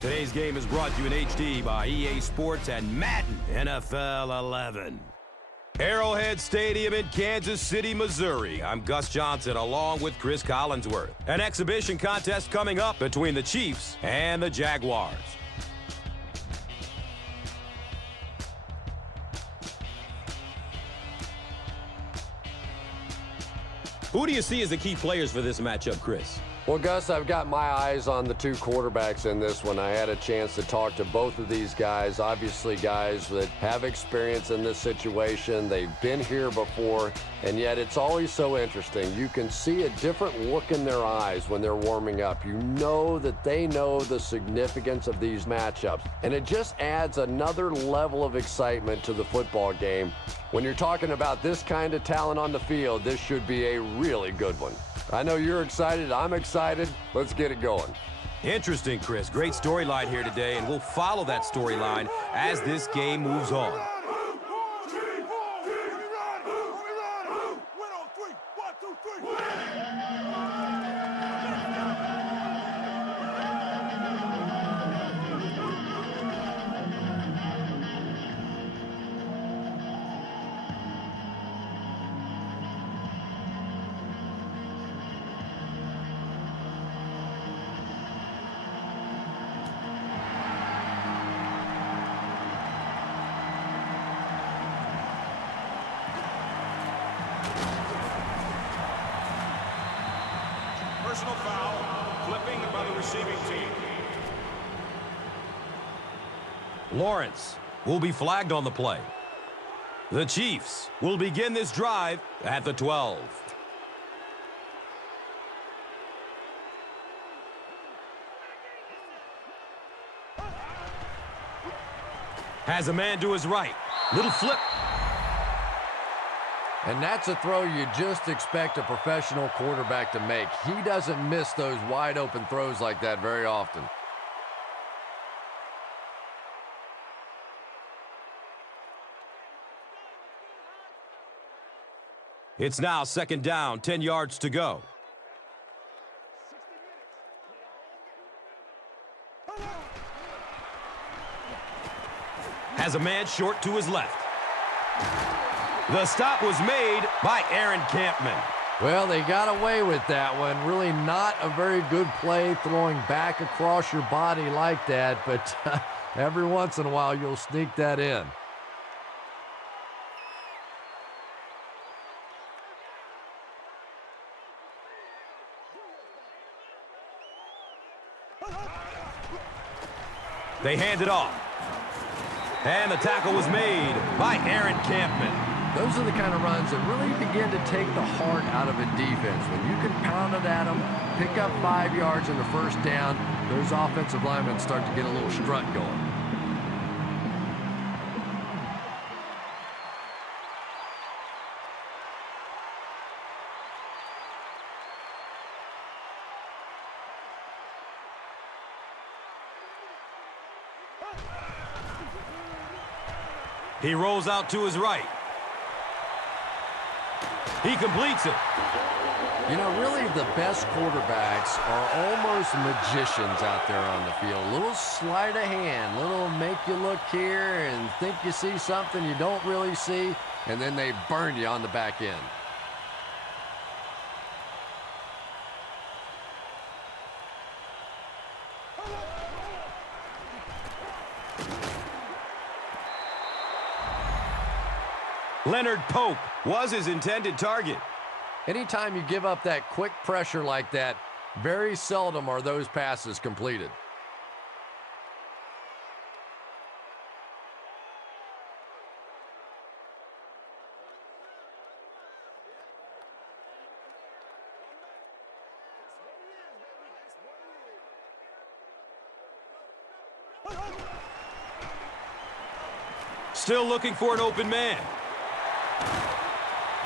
Today's game is brought to you in HD by EA Sports and Madden NFL 11. Arrowhead Stadium in Kansas City, Missouri. I'm Gus Johnson along with Chris Collinsworth. An exhibition contest coming up between the Chiefs and the Jaguars. Who do you see as the key players for this matchup, Chris? Well, Gus, I've got my eyes on the two quarterbacks in this one. I had a chance to talk to both of these guys, obviously guys that have experience in this situation. They've been here before, and yet it's always so interesting. You can see a different look in their eyes when they're warming up. You know that they know the significance of these matchups, and it just adds another level of excitement to the football game. When you're talking about this kind of talent on the field, this should be a really good one. I know you're excited. I'm excited. Let's get it going. Interesting, Chris. Great storyline here today, and we'll follow that storyline as this game moves on. Personal foul, flipping by the receiving team. Lawrence will be flagged on the play. The Chiefs will begin this drive at the 12. Has a man to his right. Little flip. And that's a throw you just expect a professional quarterback to make. He doesn't miss those wide open throws like that very often. It's now second down, 10 yards to go. Has a man short to his left. The stop was made by Aaron Campman. Well, they got away with that one. Really not a very good play throwing back across your body like that, but every once in a while you'll sneak that in. They hand it off. And the tackle was made by Aaron Campman. Those are the kind of runs that really begin to take the heart out of a defense. When you can pound it at them, pick up 5 yards in the first down, those offensive linemen start to get a little strut going. He rolls out to his right. He completes it. You know, really the best quarterbacks are almost magicians out there on the field. A little sleight of hand, little make you look here and think you see something you don't really see, and then they burn you on the back end. Leonard Pope was his intended target. Anytime you give up that quick pressure like that, very seldom are those passes completed. Still looking for an open man.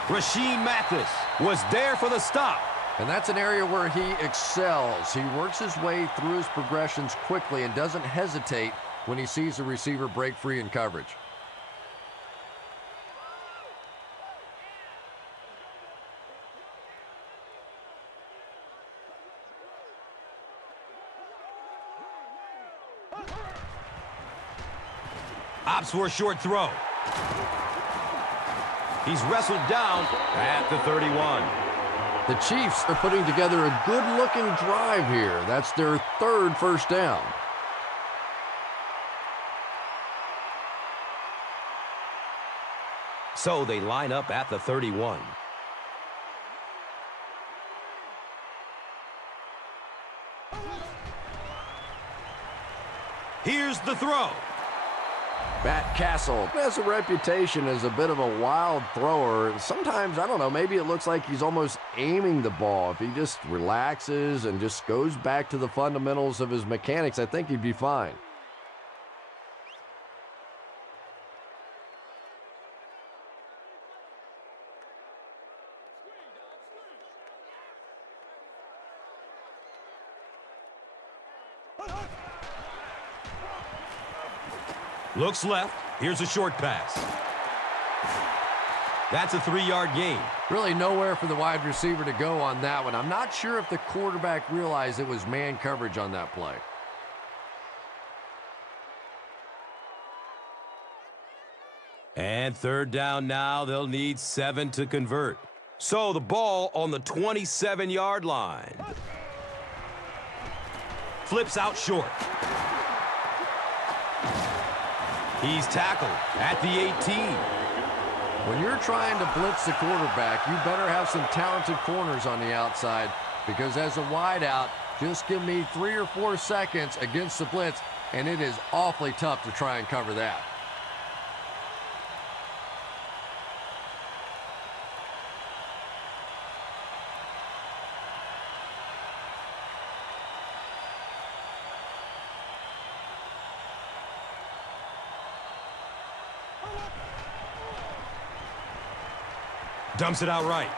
Rasheem Mathis was there for the stop. And that's an area where he excels. He works his way through his progressions quickly and doesn't hesitate when he sees the receiver break free in coverage. Opts for a short throw. He's wrestled down at the 31. The Chiefs are putting together a good-looking drive here. That's their third first down. So they line up at the 31. Here's the throw. Matt Castle has a reputation as a bit of a wild thrower. Sometimes, I don't know, maybe it looks like he's almost aiming the ball. If he just relaxes and just goes back to the fundamentals of his mechanics, I think he'd be fine. Looks left. Here's a short pass. That's a 3-yard gain. Really nowhere for the wide receiver to go on that one. I'm not sure if the quarterback realized it was man coverage on that play. And third down now. They'll need 7 to convert. So the ball on the 27-yard line. Flips out short. He's tackled at the 18. When you're trying to blitz the quarterback, you better have some talented corners on the outside, because as a wideout, just give me 3 or 4 seconds against the blitz, and it is awfully tough to try and cover that. Dumps it out right.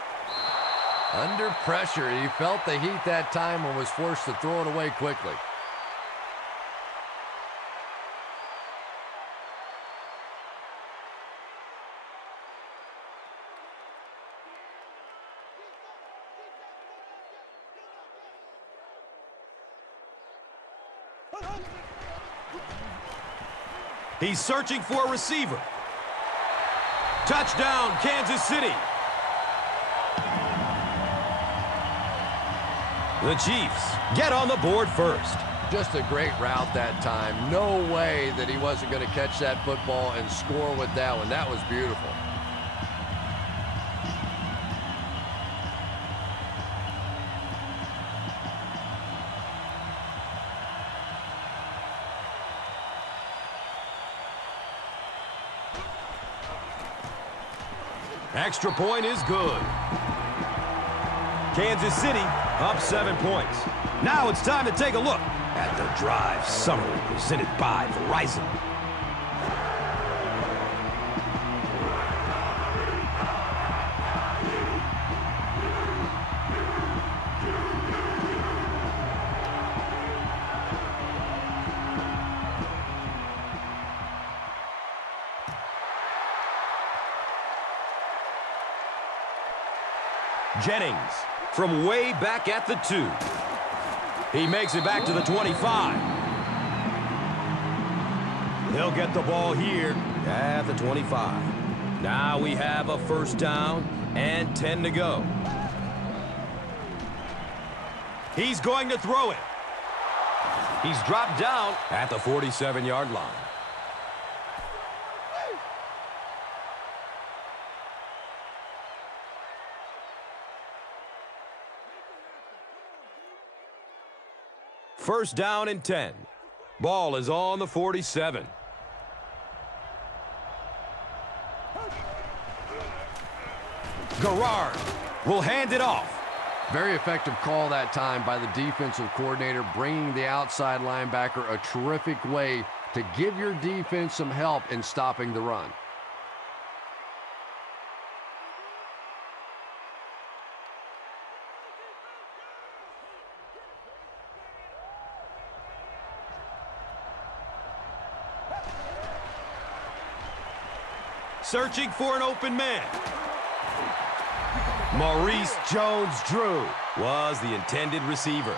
Under pressure, he felt the heat that time and was forced to throw it away quickly. He's searching for a receiver. Touchdown, Kansas City. The Chiefs get on the board first. Just a great route that time. No way that he wasn't going to catch that football and score with that one. That was beautiful. Extra point is good. Kansas City up 7 points. Now it's time to take a look at the drive summary presented by Verizon. Jennings from way back at the 2. He makes it back to the 25. He'll get the ball here at the 25. Now we have a first down and 10 to go. He's going to throw it. He's dropped down at the 47-yard line. First down and 10. Ball is on the 47. Garrard will hand it off. Very effective call that time by the defensive coordinator, bringing the outside linebacker a terrific way to give your defense some help in stopping the run. Searching for an open man. Maurice Jones-Drew was the intended receiver.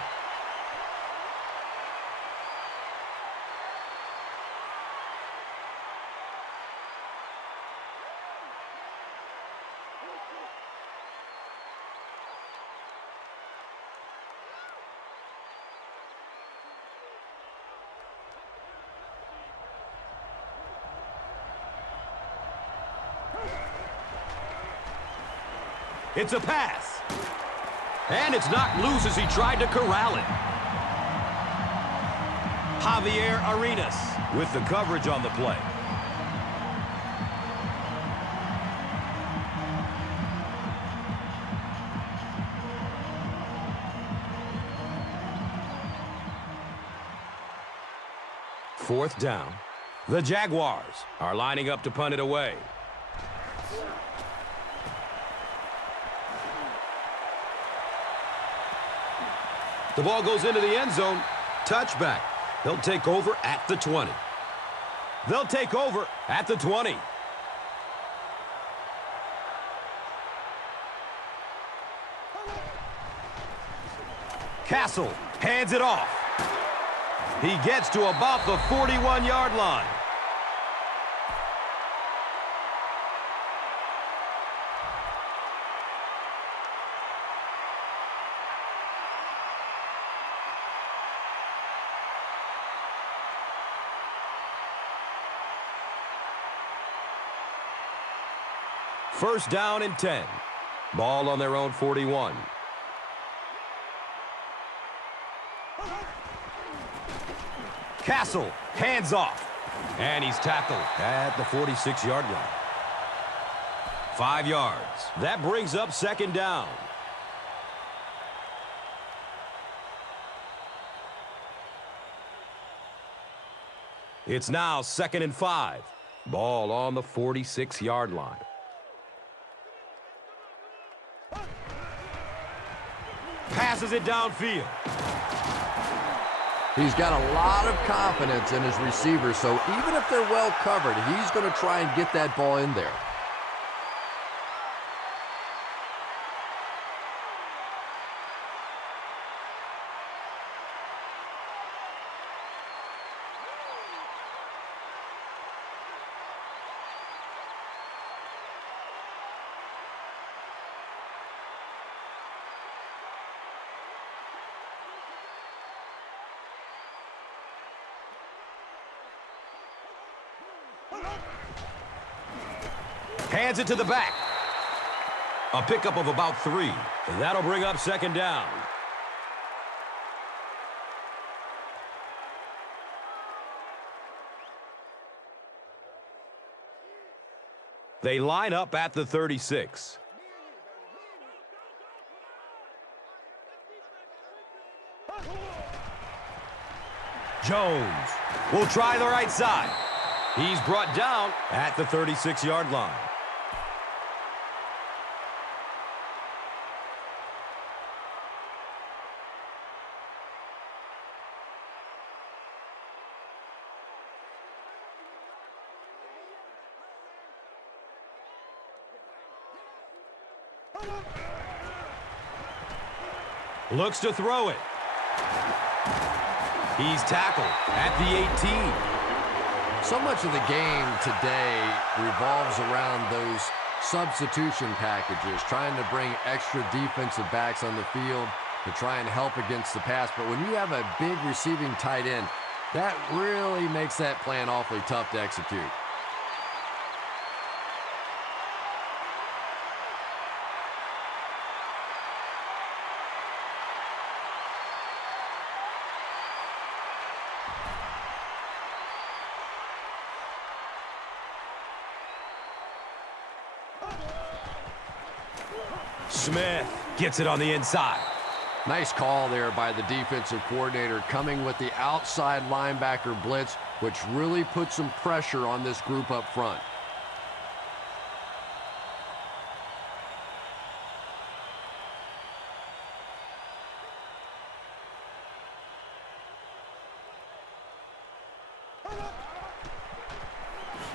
It's a pass. And it's knocked loose as he tried to corral it. Javier Arenas with the coverage on the play. Fourth down. The Jaguars are lining up to punt it away. The ball goes into the end zone. Touchback. They'll take over at the 20. They'll take over at the 20. Castle hands it off. He gets to about the 41-yard line. First down and 10. Ball on their own 41. Castle, hands off. And he's tackled at the 46-yard line. 5 yards. That brings up second down. It's now 2nd and 5. Ball on the 46-yard line. Passes it downfield. He's got a lot of confidence in his receivers, so even if they're well covered, he's going to try and get that ball in there. Hands it to the back. A pickup of about 3. And that'll bring up second down. They line up at the 36. Jones will try the right side. He's brought down at the 36-yard line. Looks to throw it. He's tackled at the 18. So much of the game today revolves around those substitution packages, trying to bring extra defensive backs on the field to try and help against the pass. But when you have a big receiving tight end, that really makes that plan awfully tough to execute. Smith gets it on the inside. Nice call there by the defensive coordinator, coming with the outside linebacker blitz, which really put some pressure on this group up front.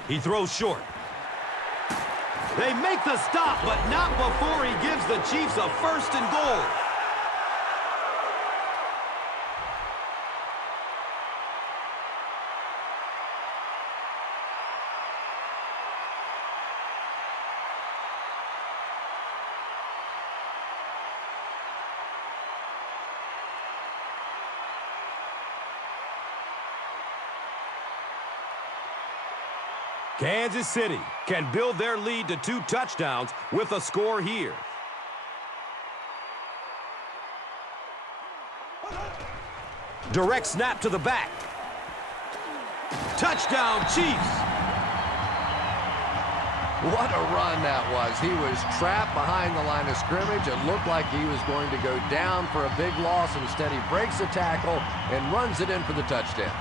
He throws short. They make the stop, but not before he gives the Chiefs a 1st and goal. Kansas City can build their lead to 2 touchdowns with a score here. Direct snap to the back. Touchdown, Chiefs! What a run that was. He was trapped behind the line of scrimmage. It looked like he was going to go down for a big loss. Instead, he breaks the tackle and runs it in for the touchdown.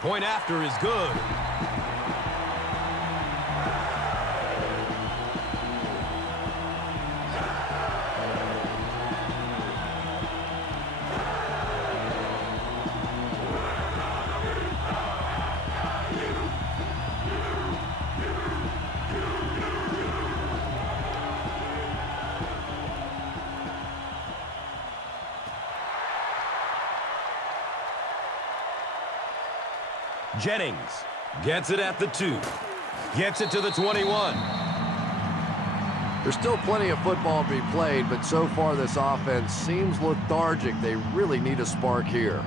Point after is good. Jennings gets it at the 2. Gets it to the 21. There's still plenty of football to be played, but so far this offense seems lethargic. They really need a spark here.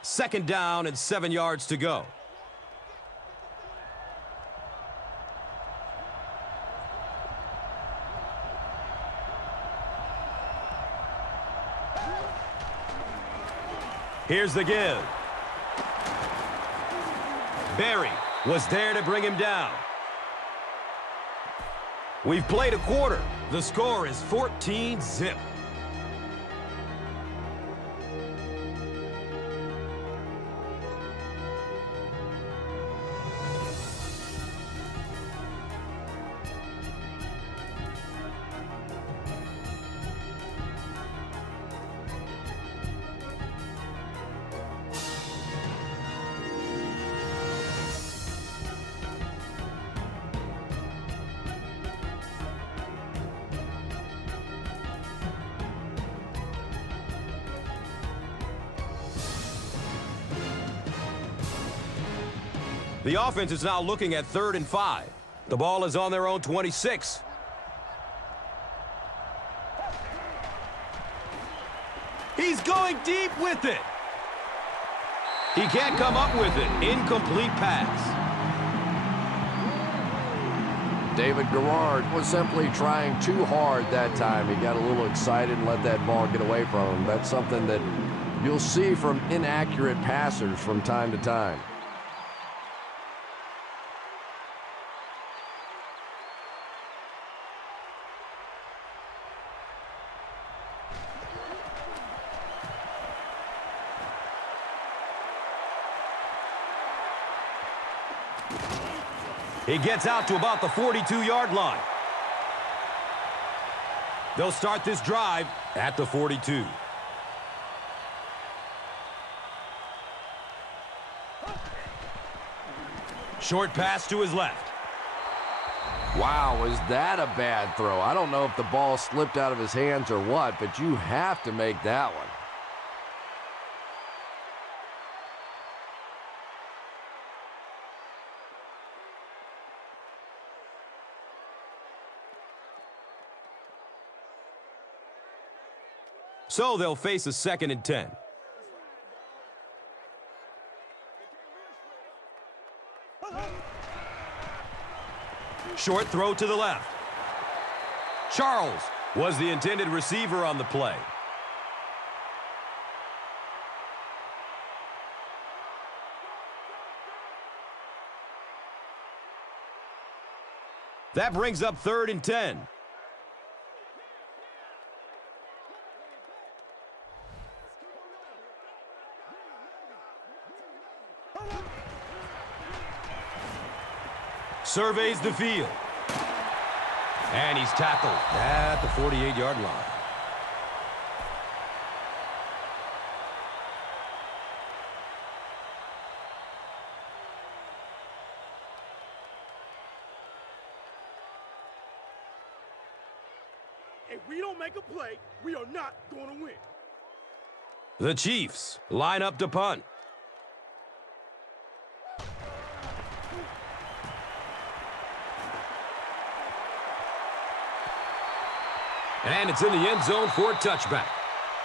Second down and 7 yards to go. Here's the give. Barry was there to bring him down. We've played a quarter. The score is 14-0. The offense is now looking at 3rd and 5. The ball is on their own 26. He's going deep with it. He can't come up with it. Incomplete pass. David Garrard was simply trying too hard that time. He got a little excited and let that ball get away from him. That's something that you'll see from inaccurate passers from time to time. He gets out to about the 42-yard line. They'll start this drive at the 42. Short pass to his left. Wow, was that a bad throw? I don't know if the ball slipped out of his hands or what, but you have to make that one. So they'll face a 2nd and 10. Short throw to the left. Charles was the intended receiver on the play. That brings up 3rd and 10. Surveys the field. And he's tackled at the 48-yard line. If we don't make a play, we are not going to win. The Chiefs line up to punt. And it's in the end zone for a touchback.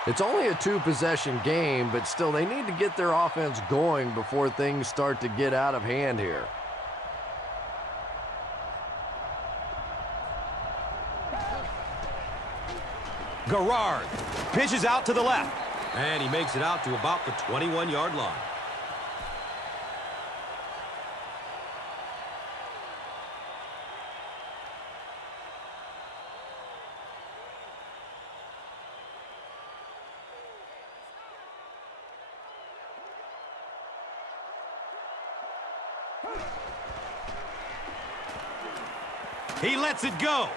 It's only a two-possession game, but still they need to get their offense going before things start to get out of hand here. Garrard pitches out to the left, and he makes it out to about the 21-yard line. He lets it go.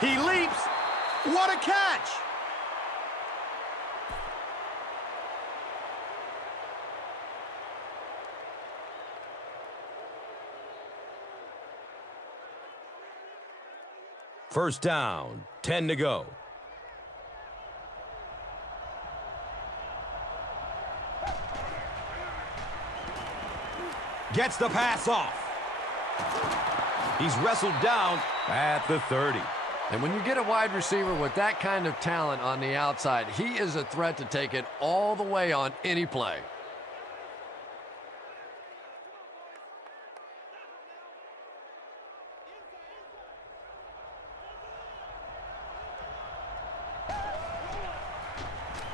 He leaps. What a catch! First down, 10 to go. Gets the pass off. He's wrestled down at the 30. And when you get a wide receiver with that kind of talent on the outside, he is a threat to take it all the way on any play.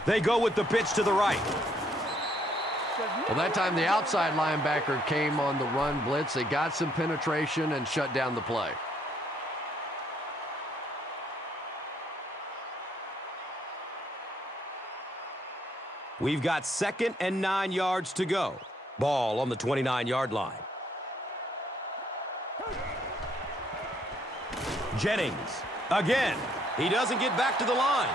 They go with the pitch to the right. Well, that time the outside linebacker came on the run blitz. They got some penetration and shut down the play. We've got 2nd and 9 yards to go. Ball on the 29-yard line. Jennings, again. He doesn't get back to the line.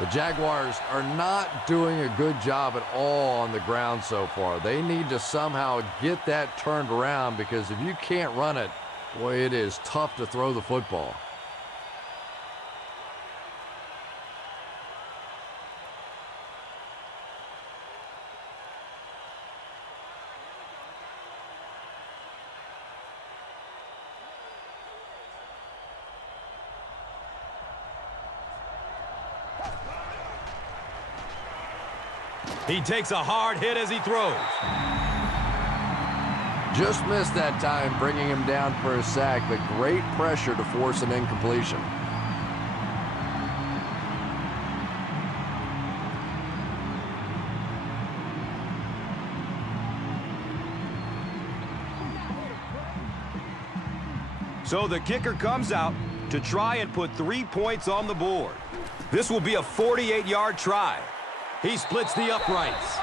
The Jaguars are not doing a good job at all on the ground so far. They need to somehow get that turned around, because if you can't run it, boy, it is tough to throw the football. He takes a hard hit as he throws. Just missed that time, bringing him down for a sack, but great pressure to force an incompletion. So the kicker comes out to try and put 3 points on the board. This will be a 48-yard try. He splits the uprights.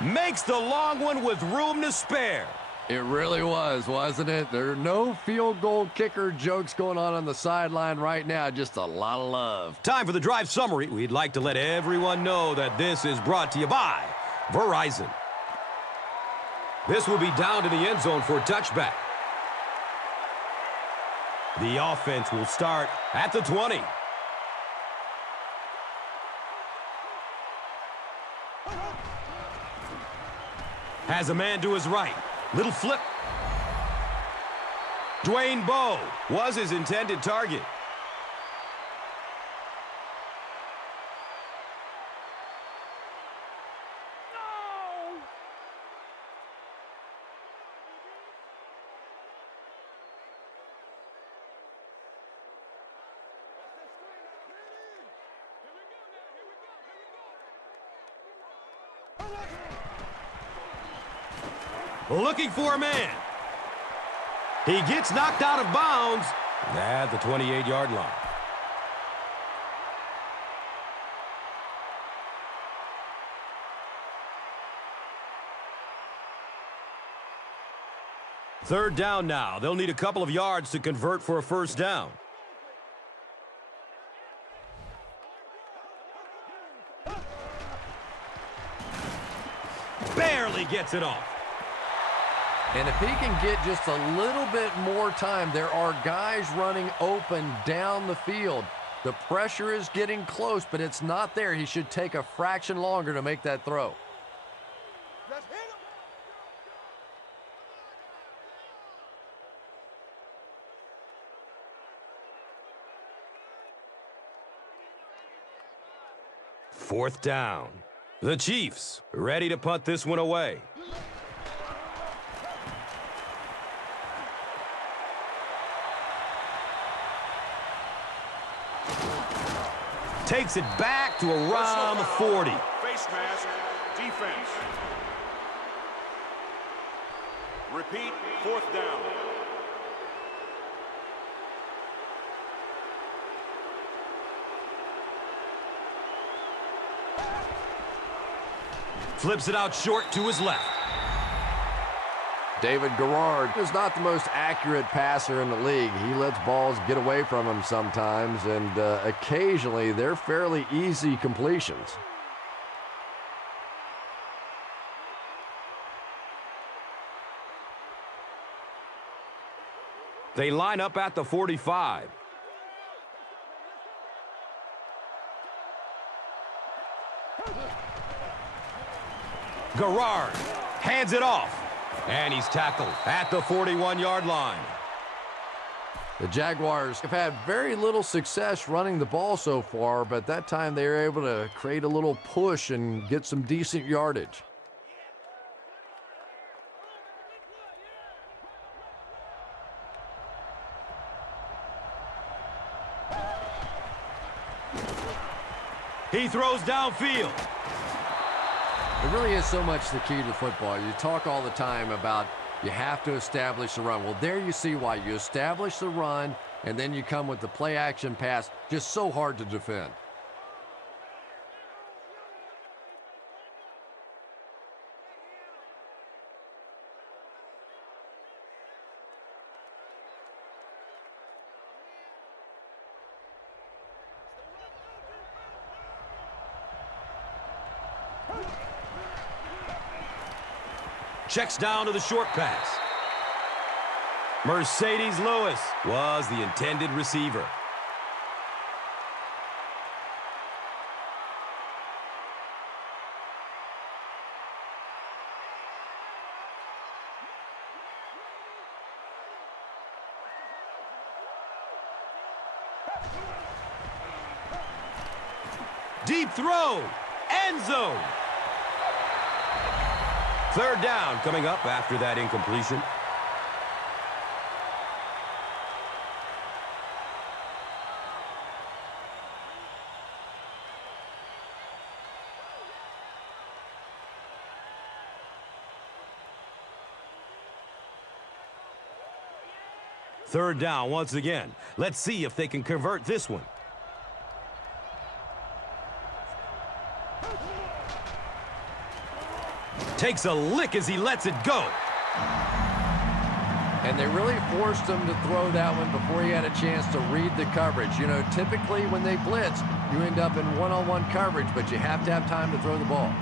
Makes the long one with room to spare. It really was, wasn't it? There are no field goal kicker jokes going on the sideline right now. Just a lot of love. Time for the drive summary. We'd like to let everyone know that this is brought to you by Verizon. This will be down to the end zone for a touchback. The offense will start at the 20. Has a man to his right. Little flip. Dwayne Bowe was his intended target. Looking for a man. He gets knocked out of bounds at the 28-yard line. Third down now. They'll need a couple of yards to convert for a first down. Barely gets it off. And if he can get just a little bit more time, there are guys running open down the field. The pressure is getting close, but it's not there. He should take a fraction longer to make that throw. Let's hit him. Fourth down. The Chiefs ready to punt this one away. Takes it back to around the 40. Face mask, defense. Repeat, fourth down. Flips it out short to his left. David Garrard is not the most accurate passer in the league. He lets balls get away from him sometimes, and occasionally they're fairly easy completions. They line up at the 45. Garrard hands it off. And he's tackled at the 41-yard line. The Jaguars have had very little success running the ball so far, but that time they were able to create a little push and get some decent yardage. He throws downfield. It really is so much the key to football. You talk all the time about you have to establish the run. Well, there you see why. You establish the run, and then you come with the play-action pass. Just so hard to defend. Checks down to the short pass. Mercedes Lewis was the intended receiver. Deep throw, end zone. Third down coming up after that incompletion. Third down once again. Let's see if they can convert this one. Takes a lick as he lets it go. And they really forced him to throw that one before he had a chance to read the coverage. You know, typically when they blitz, you end up in one-on-one coverage, but you have to have time to throw the ball.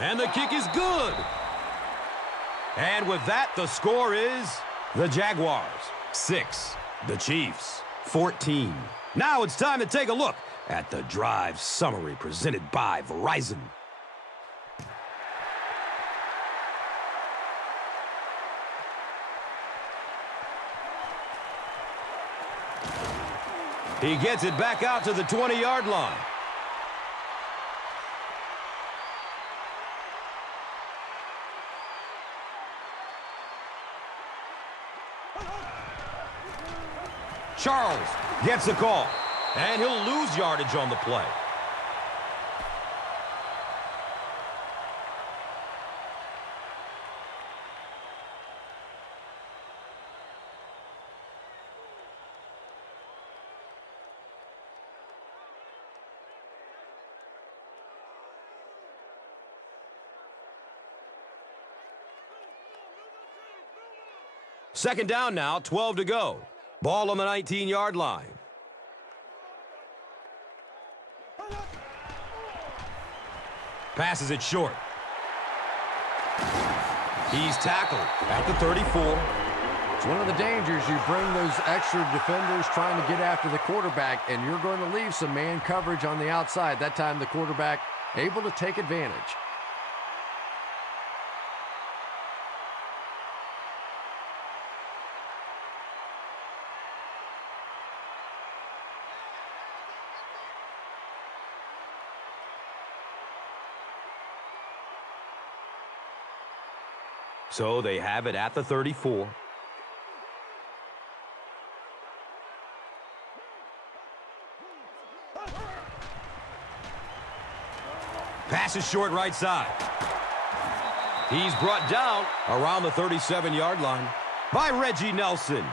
And the kick is good. And with that, the score is the Jaguars 6, the Chiefs 14. Now it's time to take a look at the drive summary presented by Verizon. He gets it back out to the 20-yard line. Charles gets the call, and he'll lose yardage on the play. Second down now, 12 to go. Ball on the 19-yard line. Passes it short. He's tackled at the 34. It's one of the dangers. You bring those extra defenders trying to get after the quarterback, and you're going to leave some man coverage on the outside. That time the quarterback able to take advantage. So they have it at the 34. Pass is short right side. He's brought down around the 37-yard line by Reggie Nelson.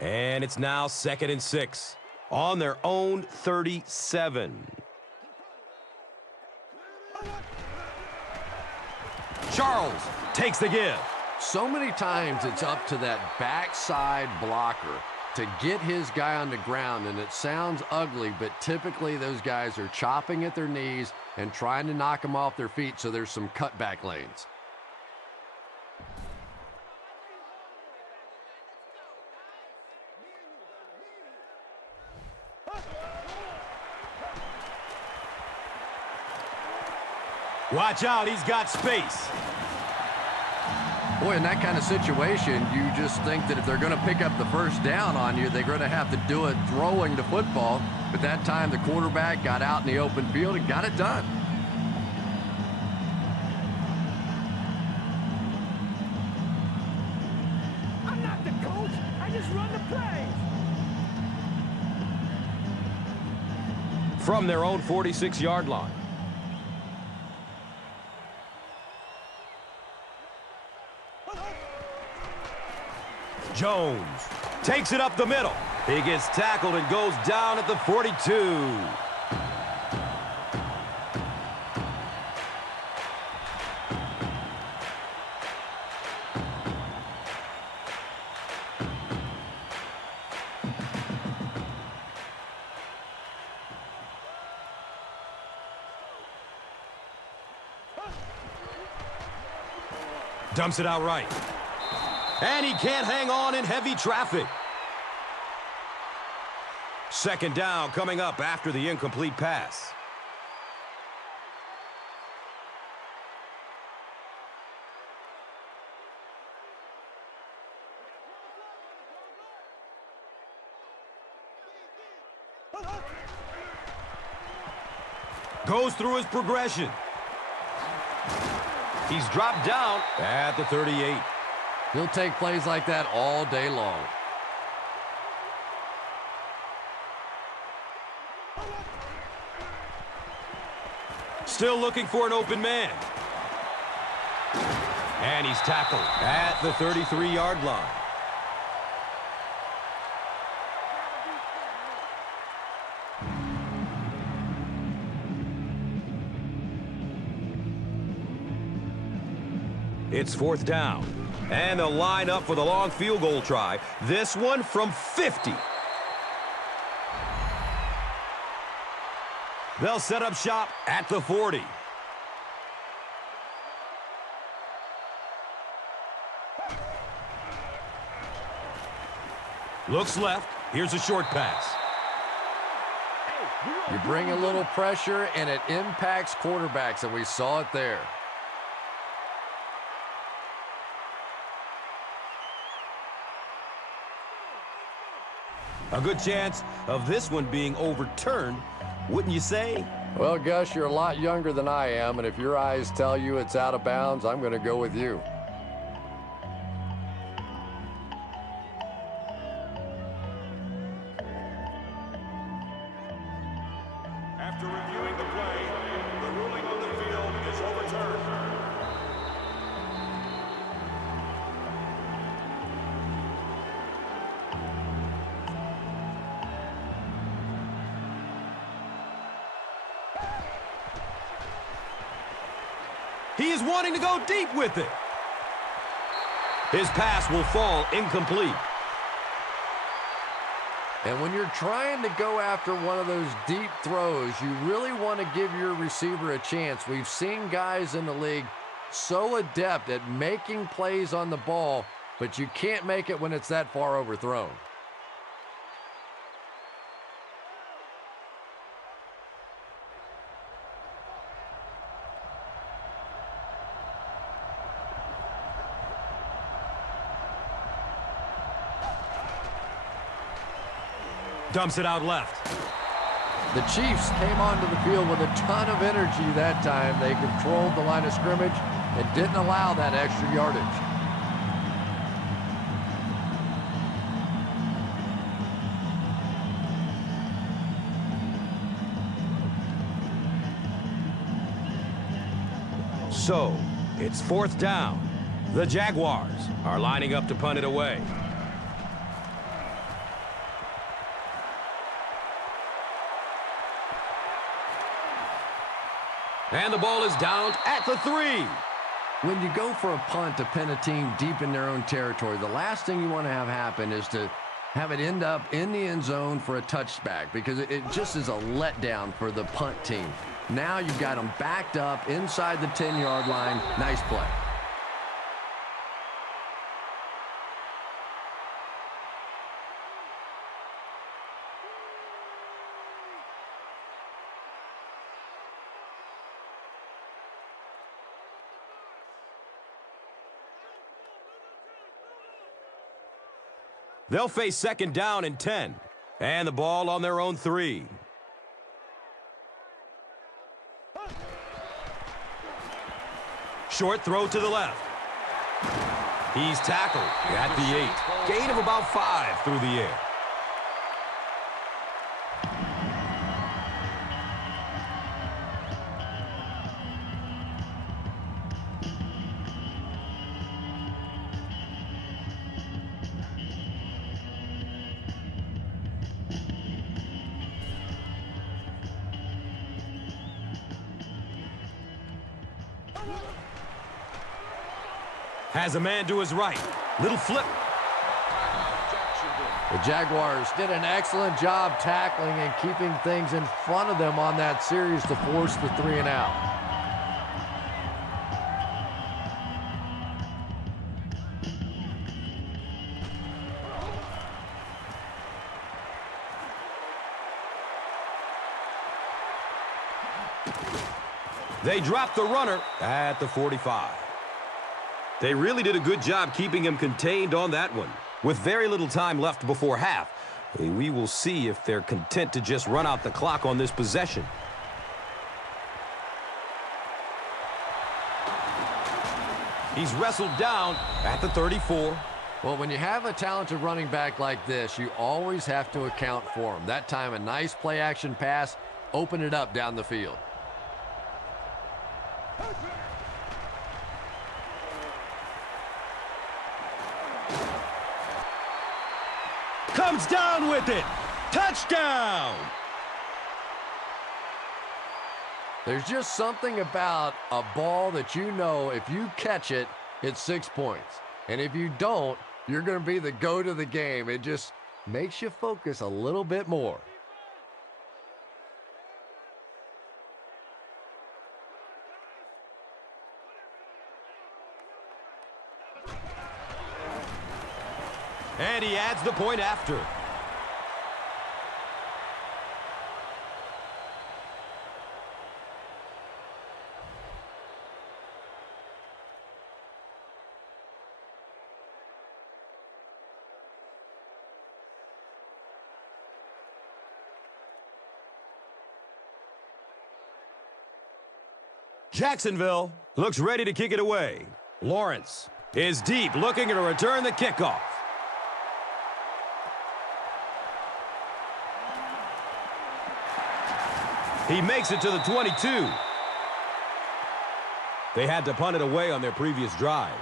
And it's now 2nd and 6 on their own 37. Charles takes the give. So many times it's up to that backside blocker to get his guy on the ground, and it sounds ugly, but typically those guys are chopping at their knees and trying to knock them off their feet, so there's some cutback lanes. Watch out, he's got space. Boy, in that kind of situation, you just think that if they're going to pick up the first down on you, they're going to have to do it throwing the football. But that time, the quarterback got out in the open field and got it done. I'm not the coach. I just run the plays. From their own 46-yard line. Jones takes it up the middle. He gets tackled and goes down at the 42. Dumps it out right. And he can't hang on in heavy traffic. Second down coming up after the incomplete pass. Goes through his progression. He's dropped down at the 38. He'll take plays like that all day long. Still looking for an open man. And he's tackled at the 33-yard line. It's 4th down. And they'll line up for the long field goal try. This one from 50. They'll set up shop at the 40. Looks left. Here's a short pass. You bring a little pressure, and it impacts quarterbacks, and we saw it there. A good chance of this one being overturned, wouldn't you say? Well, Gus, you're a lot younger than I am, and if your eyes tell you it's out of bounds, I'm going to go with you. After reviewing the play, the ruling on the field is overturned. He is wanting to go deep with it. His pass will fall incomplete. And when you're trying to go after one of those deep throws, you really want to give your receiver a chance. We've seen guys in the league so adept at making plays on the ball, but you can't make it when it's that far overthrown. Dumps it out left. The Chiefs came onto the field with a ton of energy that time. They controlled the line of scrimmage and didn't allow that extra yardage. So, it's 4th down. The Jaguars are lining up to punt it away. And the ball is down at the 3. When you go for a punt to pin a team deep in their own territory, the last thing you want to have happen is to have it end up in the end zone for a touchback, because it just is a letdown for the punt team. Now you've got them backed up inside the 10-yard line. Nice play. They'll face 2nd down and 10. And the ball on their own 3. Short throw to the left. He's tackled at the 8. Gain of about 5 through the air. Has a man to his right. Little flip. The Jaguars did an excellent job tackling and keeping things in front of them on that series to force the 3 and out. They dropped the runner at the 45. They really did a good job keeping him contained on that one. With very little time left before half, we will see if they're content to just run out the clock on this possession. He's wrestled down at the 34. Well, when you have a talented running back like this, you always have to account for him. That time, a nice play-action pass opened it up down the field. Comes down with it. Touchdown! There's just something about a ball that you know if you catch it, it's 6 points. And if you don't, you're going to be the goat of the game. It just makes you focus a little bit more. And he adds the point after. Jacksonville looks ready to kick it away. Lawrence is deep, looking to return the kickoff. He makes it to the 22. They had to punt it away on their previous drive.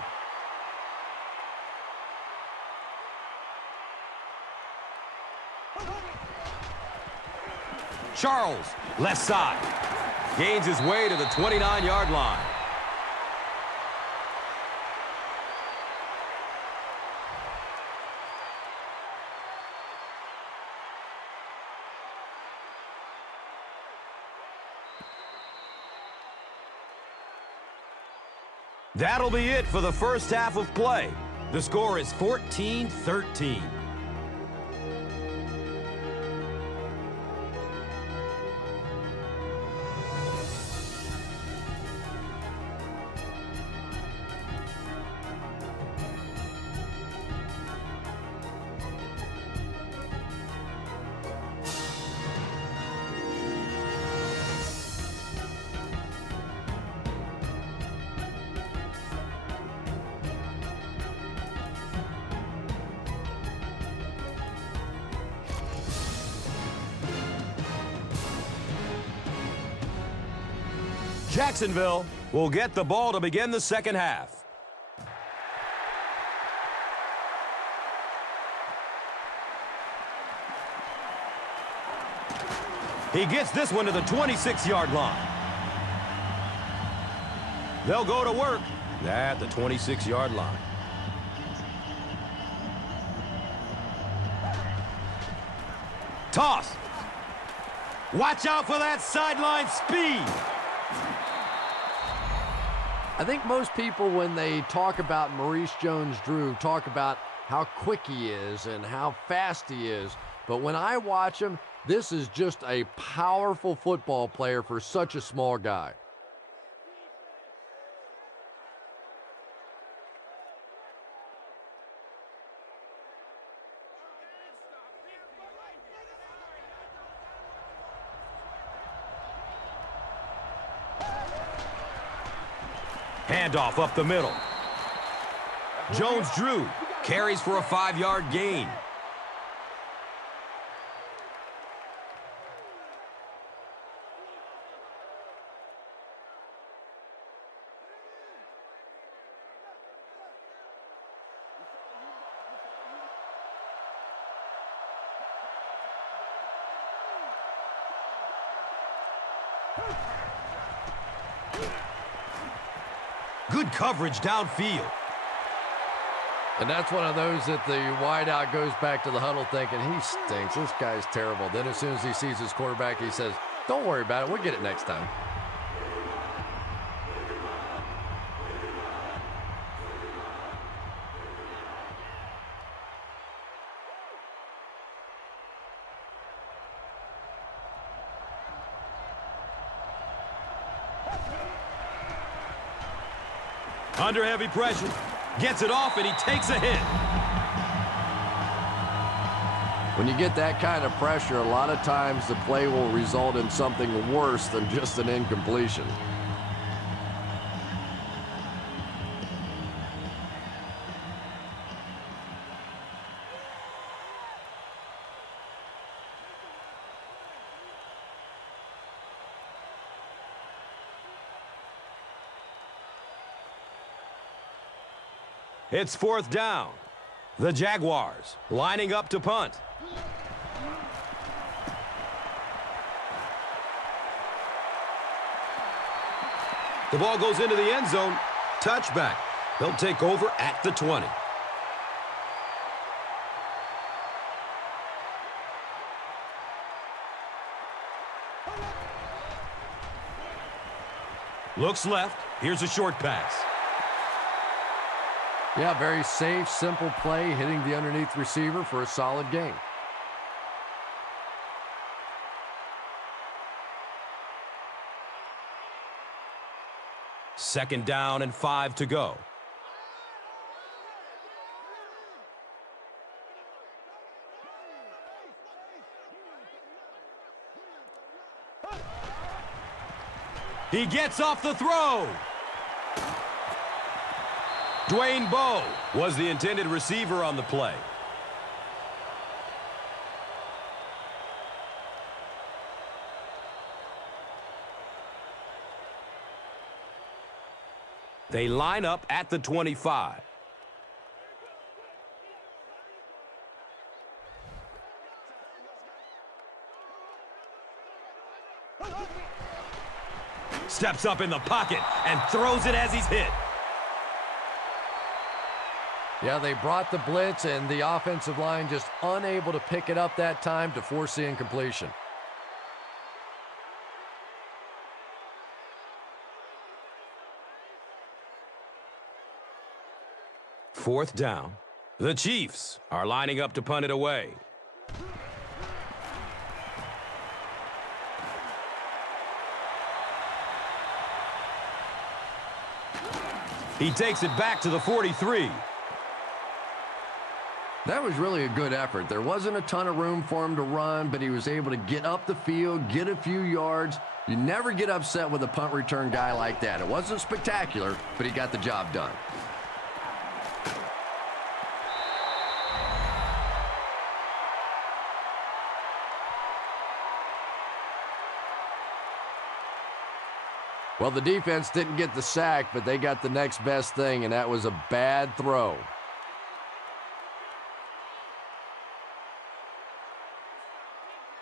Charles, left side. Gains his way to the 29-yard line. That'll be it for the first half of play. The score is 14-13. Jacksonville will get the ball to begin the second half. He gets this one to the 26-yard line. They'll go to work at the 26-yard line. Toss. Watch out for that sideline speed. I think most people, when they talk about Maurice Jones-Drew, talk about how quick he is and how fast he is. But when I watch him, this is just a powerful football player for such a small guy. Handoff up the middle. Jones-Drew carries for a 5-yard gain. Good coverage downfield. And that's one of those that the wideout goes back to the huddle thinking, he stinks. This guy's terrible. Then as soon as he sees his quarterback, he says, don't worry about it. We'll get it next time. Under heavy pressure, gets it off, and he takes a hit. When you get that kind of pressure, a lot of times the play will result in something worse than just an incompletion. It's fourth down. The Jaguars lining up to punt. The ball goes into the end zone. Touchback. They'll take over at the 20. Looks left. Here's a short pass. Yeah, very safe, simple play, hitting the underneath receiver for a solid gain. Second down and 5 to go. He gets off the throw. Dwayne Bowe was the intended receiver on the play. They line up at the 25. Steps up in the pocket and throws it as he's hit. Yeah, they brought the blitz, and the offensive line just unable to pick it up that time to force the incompletion. 4th down. The Chiefs are lining up to punt it away. He takes it back to the 43. That was really a good effort. There wasn't a ton of room for him to run, but he was able to get up the field, get a few yards. You never get upset with a punt return guy like that. It wasn't spectacular, but he got the job done. Well, the defense didn't get the sack, but they got the next best thing, and that was a bad throw.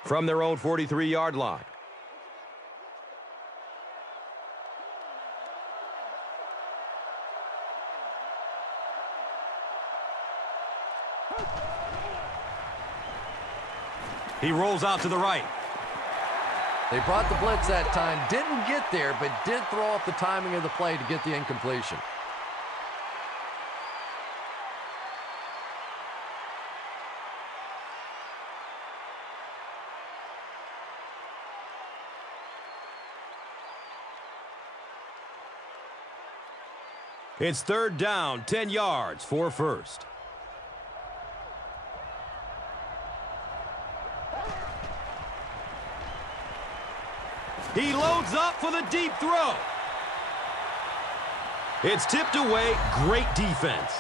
From their own 43-yard line. He rolls out to the right. They brought the blitz that time, didn't get there, but did throw off the timing of the play to get the incompletion. It's 3rd down, 10 yards for first. He loads up for the deep throw. It's tipped away. Great defense.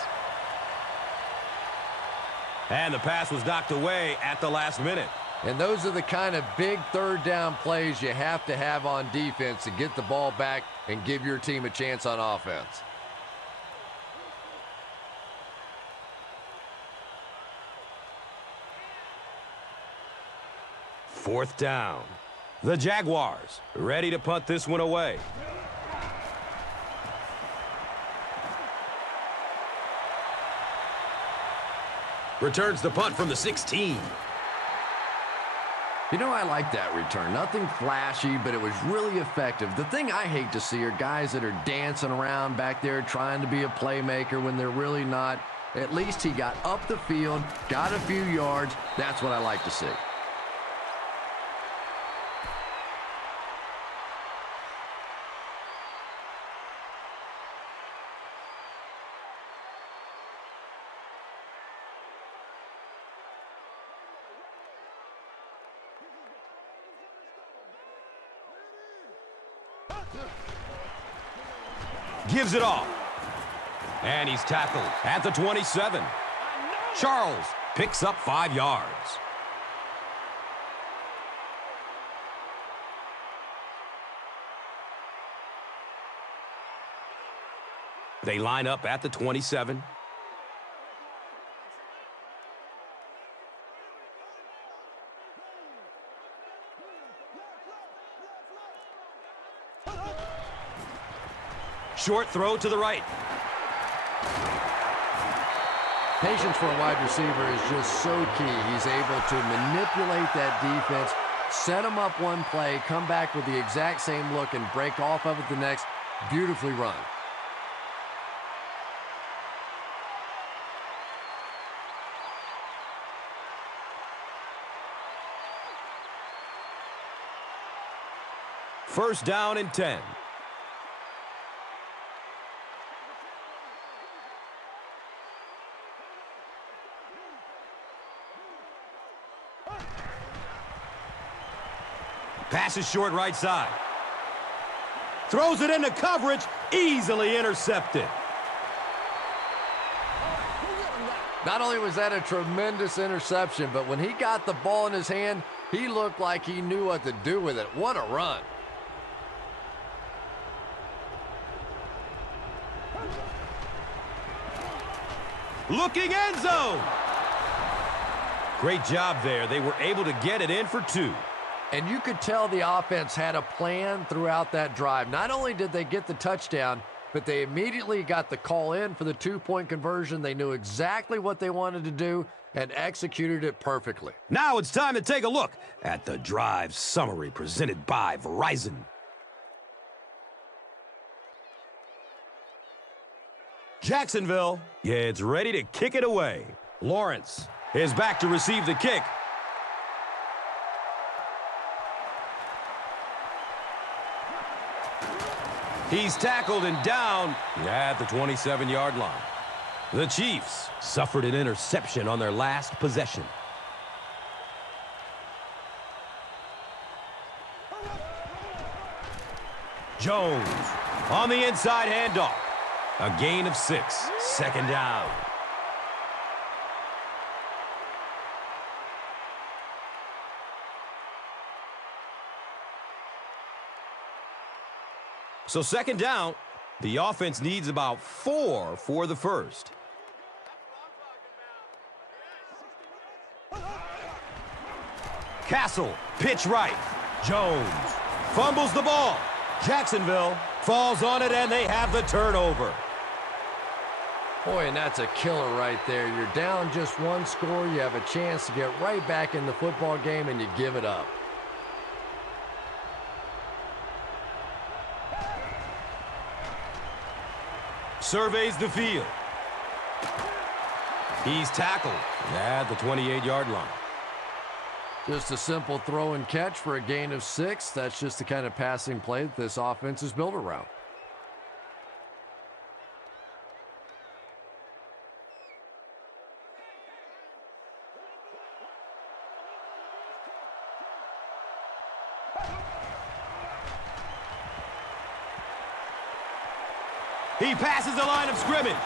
And the pass was knocked away at the last minute. And those are the kind of big 3rd down plays you have to have on defense to get the ball back and give your team a chance on offense. Fourth down. The Jaguars ready to punt this one away. Returns the punt from the 16. You know, I like that return. Nothing flashy, but it was really effective. The thing I hate to see are guys that are dancing around back there trying to be a playmaker when they're really not. At least he got up the field, got a few yards. That's what I like to see. Gives it off. And he's tackled at the 27. Charles picks up 5 yards. They line up at the 27. Short throw to the right. Patience for a wide receiver is just so key. He's able to manipulate that defense, set them up one play, come back with the exact same look, and break off of it the next. Beautifully run. First down and 10. Passes short right side. Throws it into coverage. Easily intercepted. Not only was that a tremendous interception, but when he got the ball in his hand, he looked like he knew what to do with it. What a run. Looking end zone. Great job there. They were able to get it in for 2. And you could tell the offense had a plan throughout that drive. Not only did they get the touchdown, but they immediately got the call in for the 2-point conversion. They knew exactly what they wanted to do and executed it perfectly. Now it's time to take a look at the drive summary presented by Verizon. Jacksonville gets ready to kick it away. Lawrence is back to receive the kick. He's tackled and down at the 27-yard line. The Chiefs suffered an interception on their last possession. Jones on the inside handoff. A gain of 6. Second down. So second down, the offense needs about 4 for the first. Castle, pitch right. Jones fumbles the ball. Jacksonville falls on it, and they have the turnover. Boy, and that's a killer right there. You're down just 1 score. You have a chance to get right back in the football game, and you give it up. Surveys the field. He's tackled at the 28-yard line. Just a simple throw and catch for a gain of 6. That's just the kind of passing play that this offense is built around. He passes the line of scrimmage.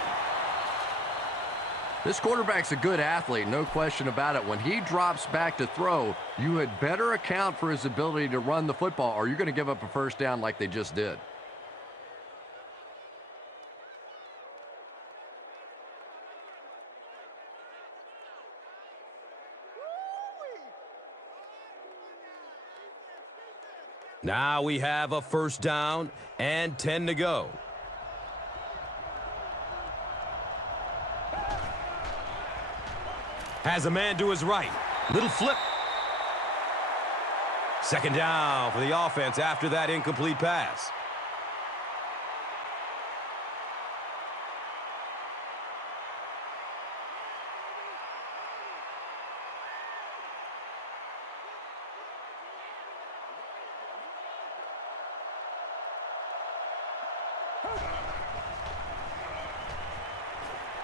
This quarterback's a good athlete, no question about it. When he drops back to throw, you had better account for his ability to run the football, or you're going to give up a first down like they just did. Now we have a first down and 10 to go. Has a man to his right. Little flip. Second down for the offense after that incomplete pass.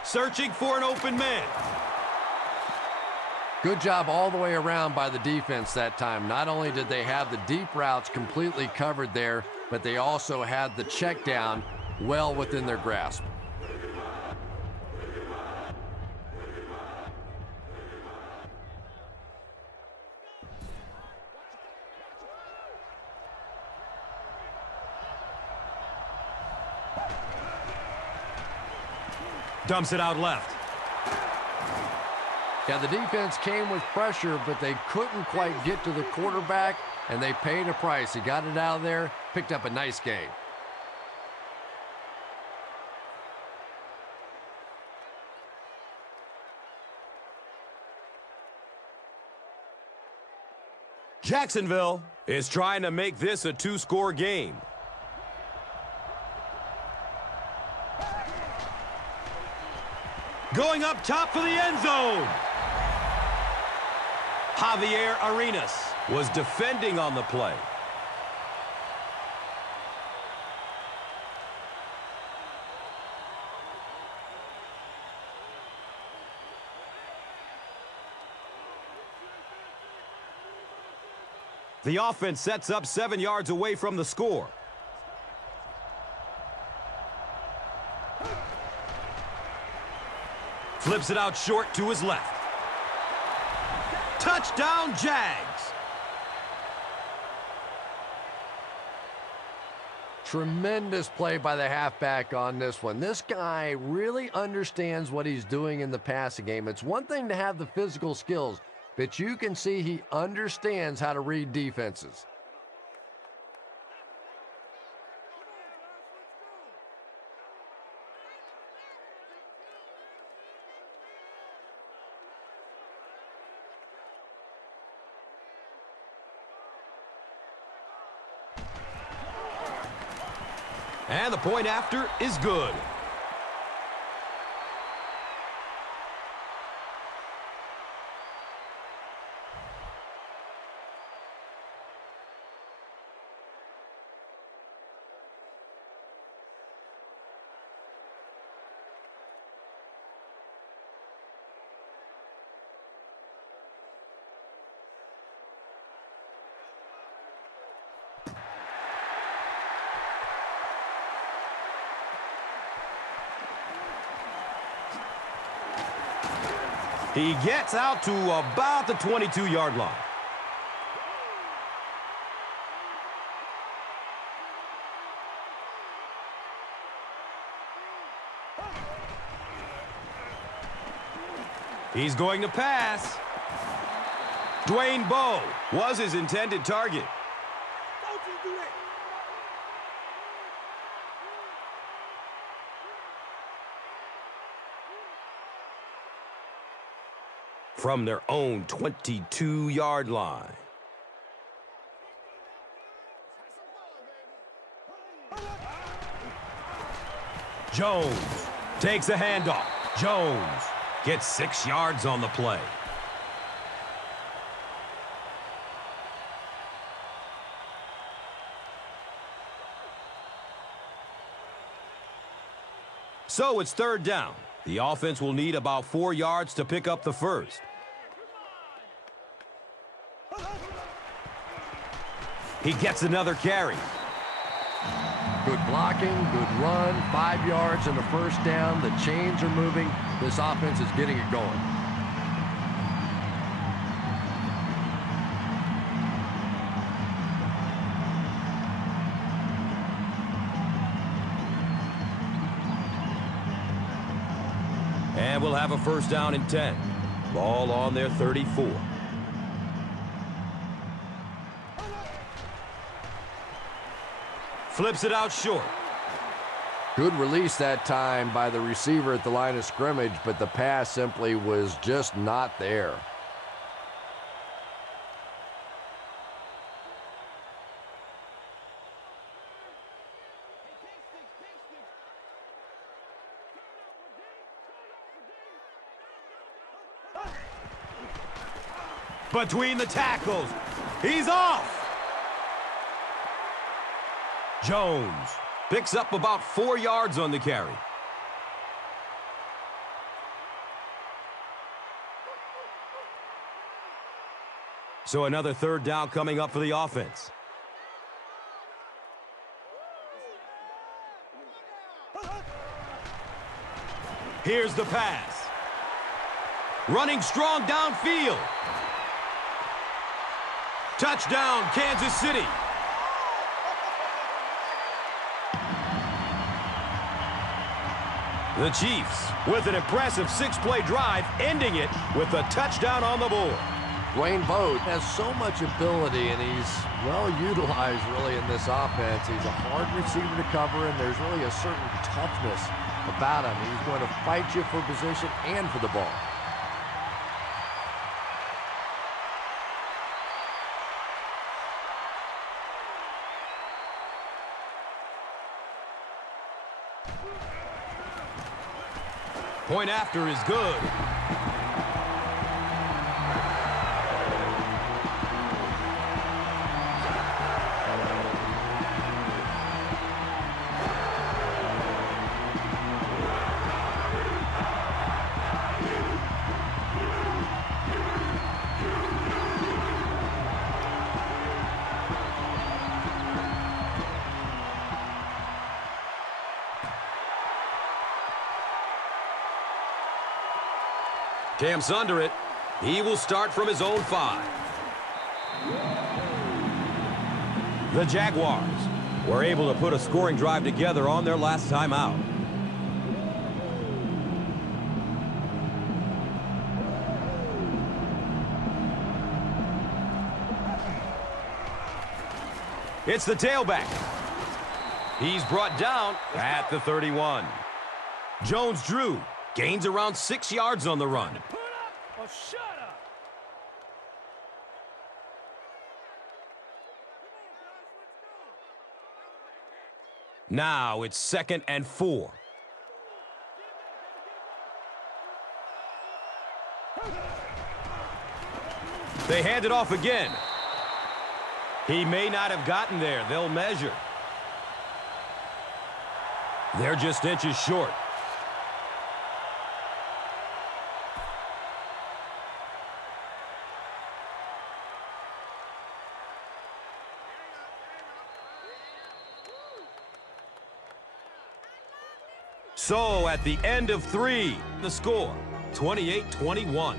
Searching for an open man. Good job all the way around by the defense that time. Not only did they have the deep routes completely covered there, but they also had the check down well within their grasp. Dumps it out left. Yeah, the defense came with pressure, but they couldn't quite get to the quarterback, and they paid a price. He got it out of there, picked up a nice gain. Jacksonville is trying to make this a 2-score game. Going up top for the end zone. Javier Arenas was defending on the play. The offense sets up 7 yards away from the score. Flips it out short to his left. Touchdown, Jags! Tremendous play by the halfback on this one. This guy really understands what he's doing in the passing game. It's one thing to have the physical skills, but you can see he understands how to read defenses. And the point after is good. He gets out to about the 22-yard line. He's going to pass. Dwayne Bowe was his intended target. Don't you do that. From their own 22-yard line. Jones takes a handoff. Jones gets 6 yards on the play. So it's third down. The offense will need about 4 yards to pick up the first. He gets another carry. Good blocking, good run, 5 yards and a first down. The chains are moving. This offense is getting it going. And we'll have a first down and 10. Ball on their 34. Flips it out short. Good release that time by the receiver at the line of scrimmage, but the pass simply was just not there. Between the tackles. He's off. Jones picks up about 4 yards on the carry. So another third down coming up for the offense. Here's the pass. Running strong downfield. Touchdown, Kansas City. The Chiefs with an impressive 6-play drive, ending it with a touchdown on the board. Dwayne Bowe has so much ability, and he's well utilized really in this offense. He's a hard receiver to cover, and there's really a certain toughness about him. He's going to fight you for position and for the ball. Point after is good. Camps under it. He will start from his own 5. The Jaguars were able to put a scoring drive together on their last time out. It's the tailback. He's brought down at the 31. Jones-Drew gains around 6 yards on the run. Put up or shut up. Now it's 2nd and 4. They hand it off again. He may not have gotten there. They'll measure. They're just inches short. So, at the end of 3, the score, 28-21.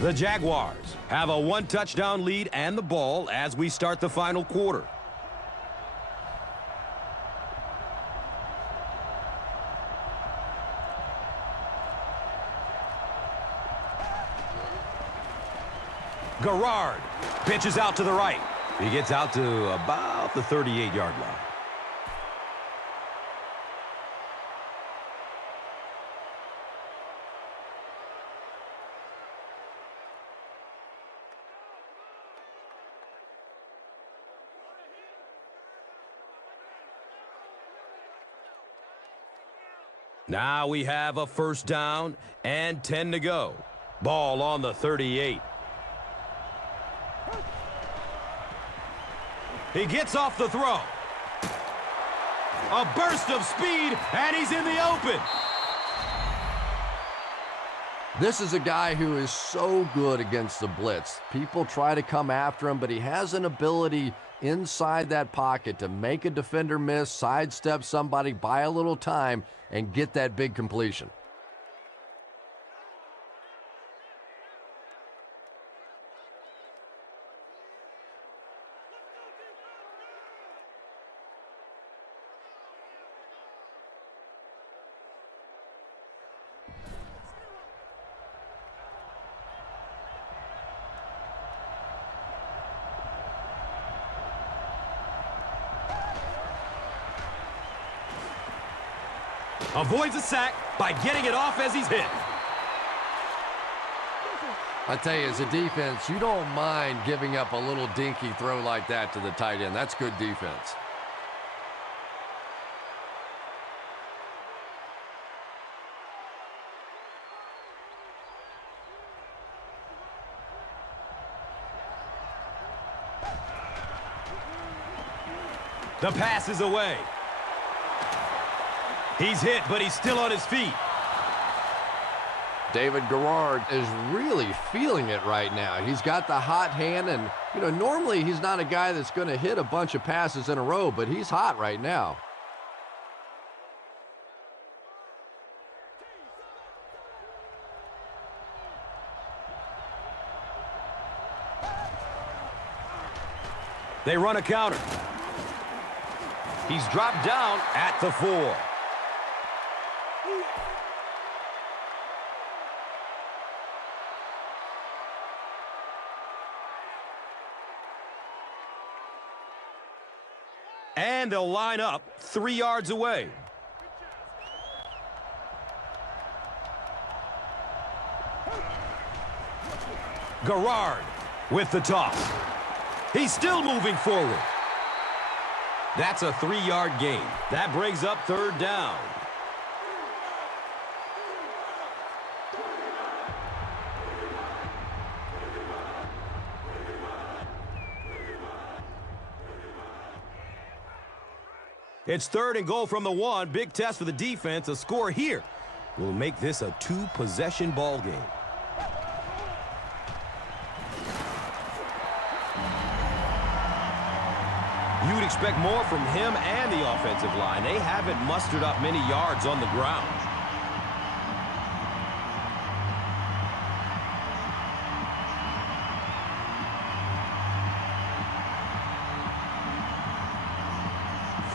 The Jaguars have a one-touchdown lead and the ball as we start the final quarter. Garrard pitches out to the right. He gets out to about the 38-yard line. Now we have a first down and 10 to go. Ball on the 38. He gets off the throw. A burst of speed, and he's in the open. This is a guy who is so good against the blitz. People try to come after him, but he has an ability inside that pocket to make a defender miss, sidestep somebody, buy a little time, and get that big completion. Avoids a sack by getting it off as he's hit. I tell you, as a defense, you don't mind giving up a little dinky throw like that to the tight end. That's good defense. The pass is away. He's hit, but he's still on his feet. David Garrard is really feeling it right now. He's got the hot hand, and, normally he's not a guy that's going to hit a bunch of passes in a row, but he's hot right now. They run a counter. He's dropped down at the 4. And they'll line up 3 yards away. Garrard with the toss. He's still moving forward. That's a 3-yard gain. That brings up third down. It's 3rd and goal from the 1. Big test for the defense. A score here will make this a 2-possession ball game. You'd expect more from him and the offensive line. They haven't mustered up many yards on the ground.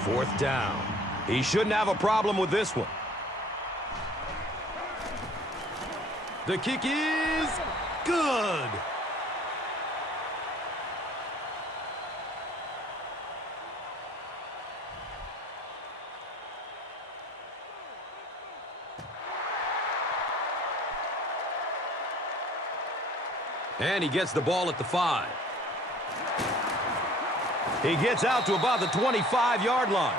Fourth down. He shouldn't have a problem with this one. The kick is good. And he gets the ball at the 5. He gets out to about the 25-yard line.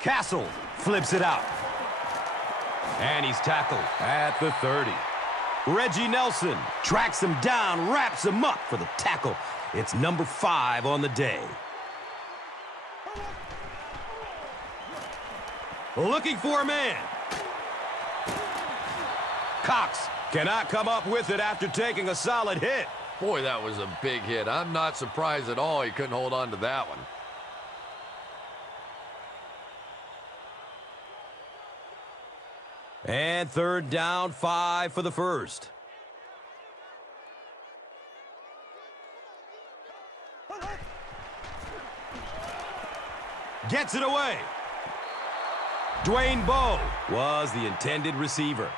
Castle flips it out. And he's tackled at the 30. Reggie Nelson tracks him down, wraps him up for the tackle. It's number 5 on the day. Looking for a man. Cox cannot come up with it after taking a solid hit. Boy, that was a big hit. I'm not surprised at all he couldn't hold on to that one. And third down, 5 for the first. Gets it away. Dwayne Bowe was the intended receiver.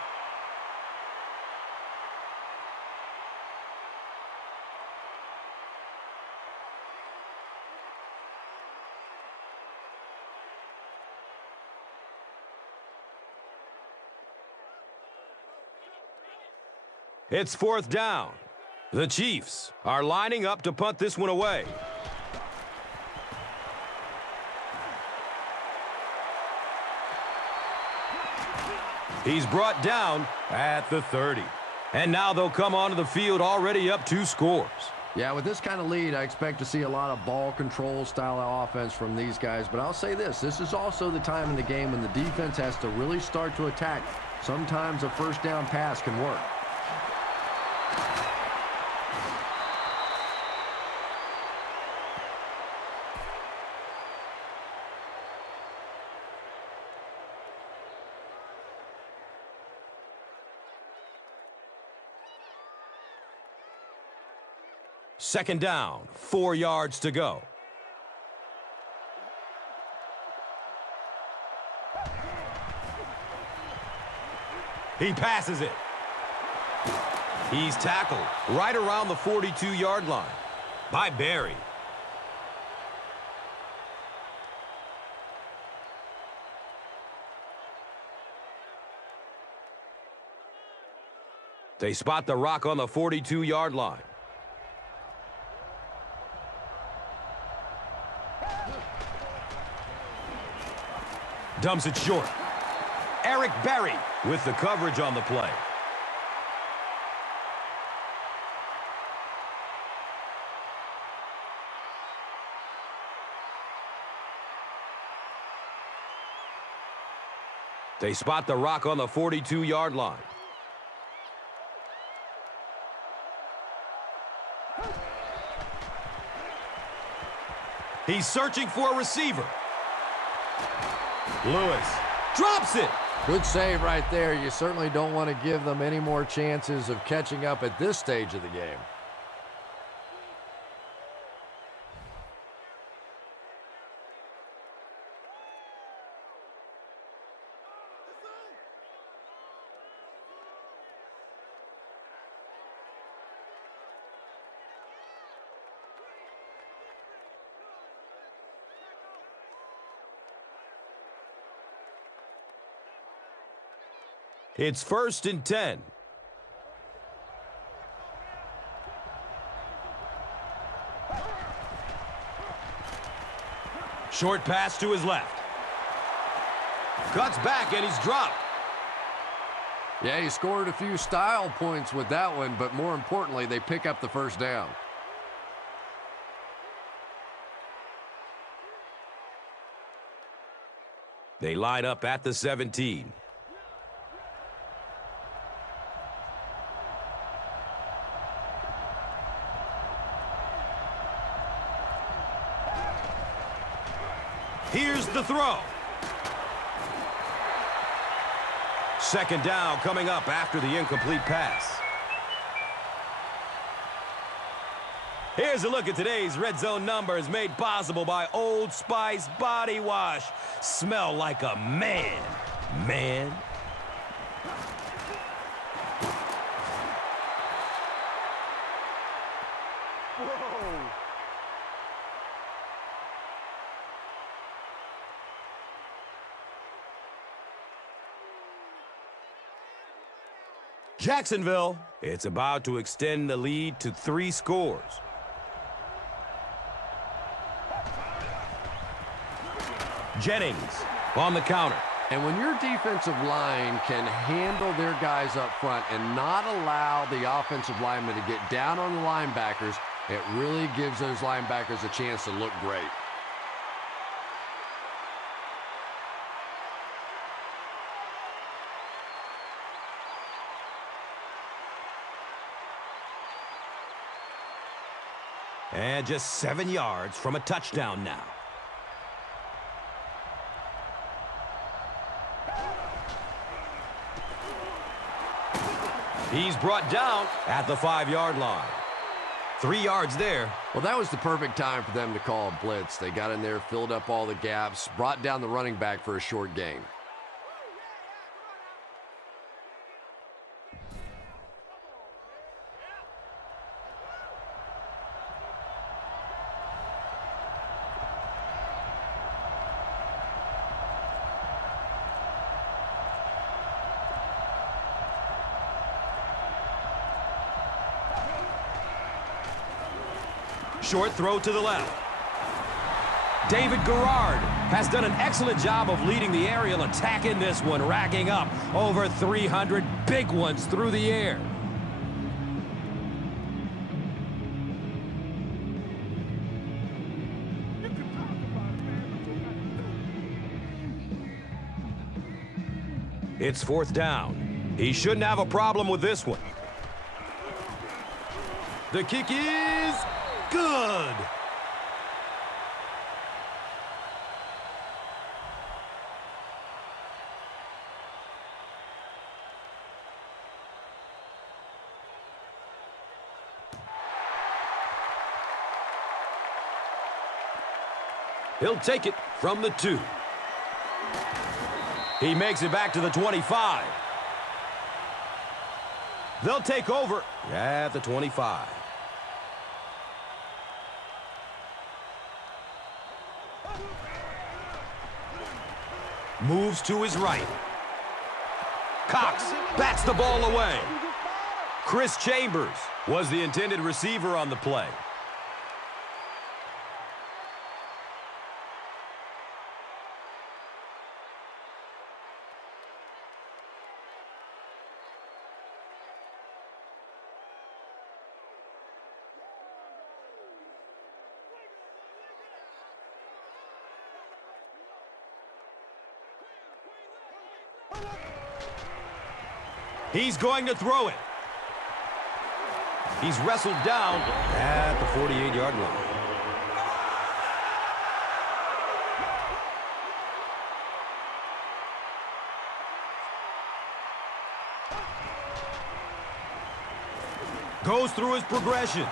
It's fourth down. The Chiefs are lining up to punt this one away. He's brought down at the 30. And now they'll come onto the field already up 2 scores. Yeah, with this kind of lead, I expect to see a lot of ball control style of offense from these guys. But I'll say this is also the time in the game when the defense has to really start to attack. Sometimes a first down pass can work. Second down, 4 yards to go. He passes it. He's tackled right around the 42-yard line by Barry. They spot the rock on the 42-yard line. Dumps it short. Eric Berry with the coverage on the play. They spot the rock on the 42-yard line. He's searching for a receiver. Lewis drops it. Good save right there. You certainly don't want to give them any more chances of catching up at this stage of the game. It's 1st and 10. Short pass to his left. Cuts back and he's dropped. Yeah, he scored a few style points with that one, but more importantly, they pick up the first down. They line up at the 17. Here's the throw. Second down coming up after the incomplete pass. Here's a look at today's Red Zone numbers made possible by Old Spice Body Wash. Smell like a man, man. Jacksonville, it's about to extend the lead to 3 scores. Jennings on the counter. And when your defensive line can handle their guys up front and not allow the offensive linemen to get down on the linebackers, it really gives those linebackers a chance to look great. And just 7 yards from a touchdown now. He's brought down at the 5-yard line. 3 yards there. Well, that was the perfect time for them to call a blitz. They got in there, filled up all the gaps, brought down the running back for a short gain. Short throw to the left. David Garrard has done an excellent job of leading the aerial attack in this one, racking up over 300 big ones through the air. It's 4th down. He shouldn't have a problem with this one. The kick is good. He'll take it from the 2. He makes it back to the 25. They'll take over at the 25. Moves to his right. Cox bats the ball away. Chris Chambers was the intended receiver on the play. He's going to throw it. He's wrestled down at the 48-yard line. Goes through his progression.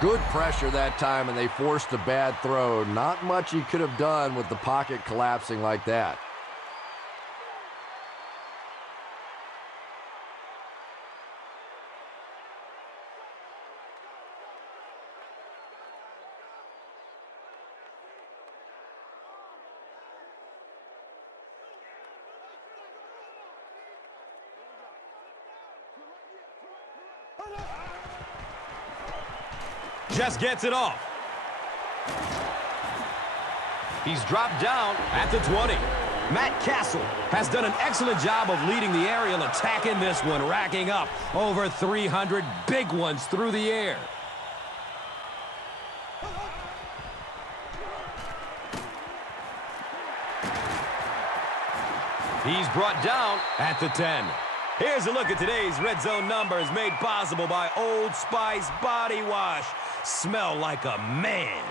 Good pressure that time, and they forced a bad throw. Not much he could have done with the pocket collapsing like that. Just gets it off. He's dropped down at the 20. Matt Castle has done an excellent job of leading the aerial attack in this one, racking up over 300 big ones through the air. He's brought down at the 10. Here's a look at today's Red Zone numbers made possible by Old Spice Body Wash. Smell like a man,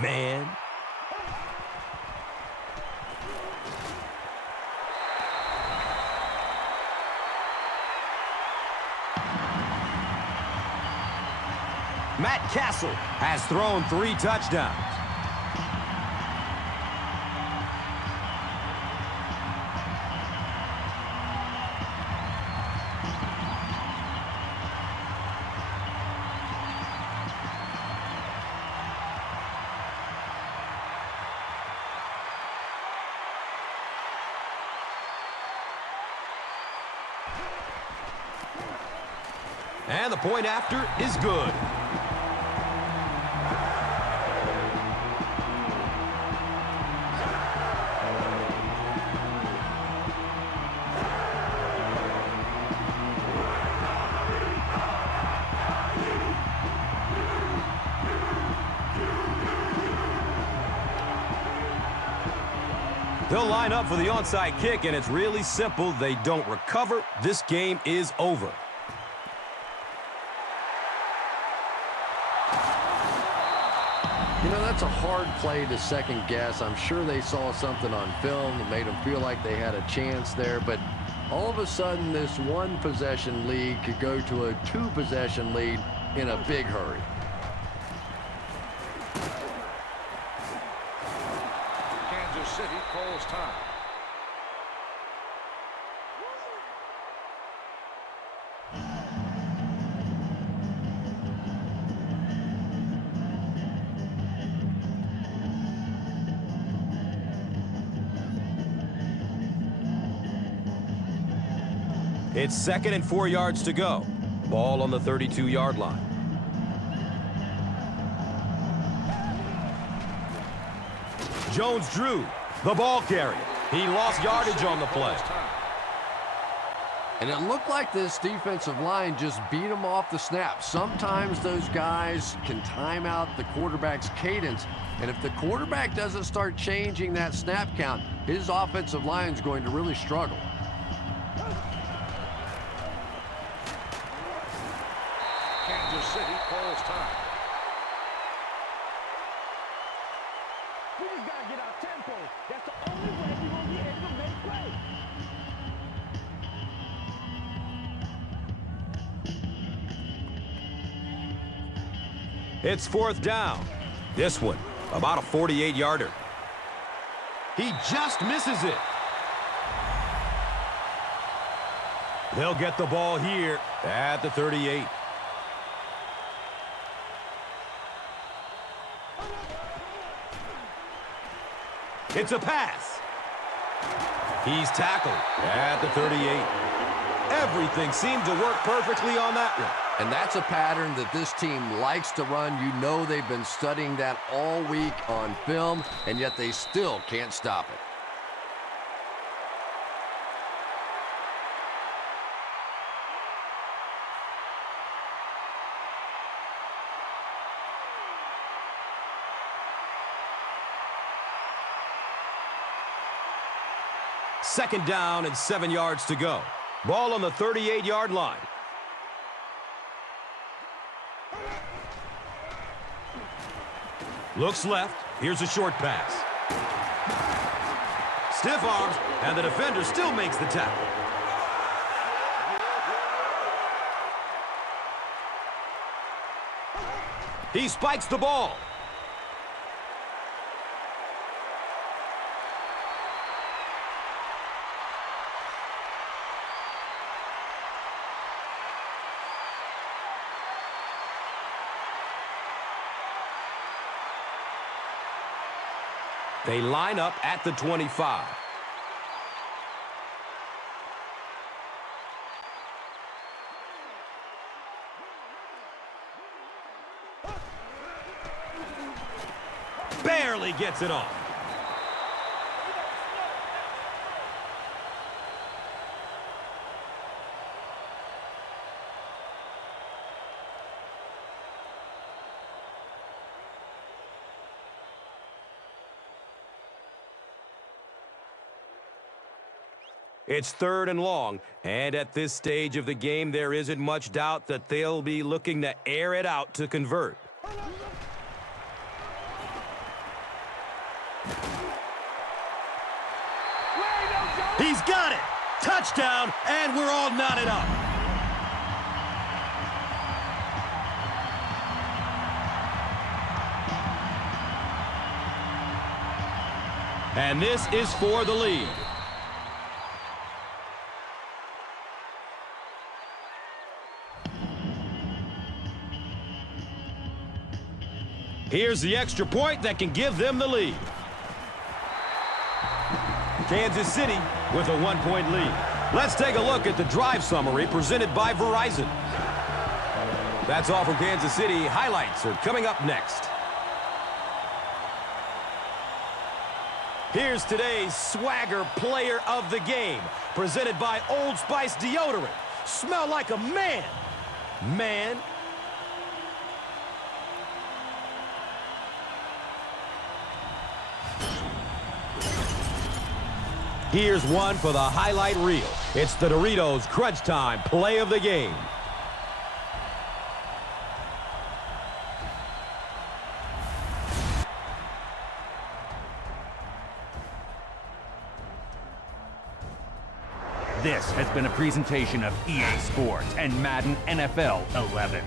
man. Matt Castle has thrown 3 touchdowns. And the point after is good. They'll line up for the onside kick, and it's really simple. They don't recover. This game is over. You know, that's a hard play to second guess. I'm sure they saw something on film that made them feel like they had a chance there, but all of a sudden this one possession lead could go to a two possession lead in a big hurry. Kansas City calls time. It's 2nd and 4 yards to go. Ball on the 32-yard line. Jones drew the ball carrier. He lost yardage on the play. And it looked like this defensive line just beat him off the snap. Sometimes those guys can time out the quarterback's cadence, and if the quarterback doesn't start changing that snap count, his offensive line is going to really struggle. Kansas City calls time. We just got to get our tempo. That's the only way we're going to be able to make plays. It's 4th down. This one, about a 48-yarder. He just misses it. They'll get the ball here at the 38. It's a pass. He's tackled at the 38. Everything seemed to work perfectly on that one. And that's a pattern that this team likes to run. You know they've been studying that all week on film, and yet they still can't stop it. Second down and 7 yards to go. Ball on the 38-yard line. Looks left. Here's a short pass. Stiff arms, and the defender still makes the tackle. He spikes the ball. They line up at the 25. Barely gets it off. It's 3rd and long, and at this stage of the game, there isn't much doubt that they'll be looking to air it out to convert. He's got it! Touchdown, and we're all knotted up. And this is for the lead. Here's the extra point that can give them the lead. Kansas City with a 1-point lead. Let's take a look at the drive summary presented by Verizon. That's all from Kansas City. Highlights are coming up next. Here's today's Swagger Player of the Game, presented by Old Spice Deodorant. Smell like a man. Man. Here's one for the highlight reel. It's the Doritos Crunch Time Play of the Game. This has been a presentation of EA Sports and Madden NFL 11.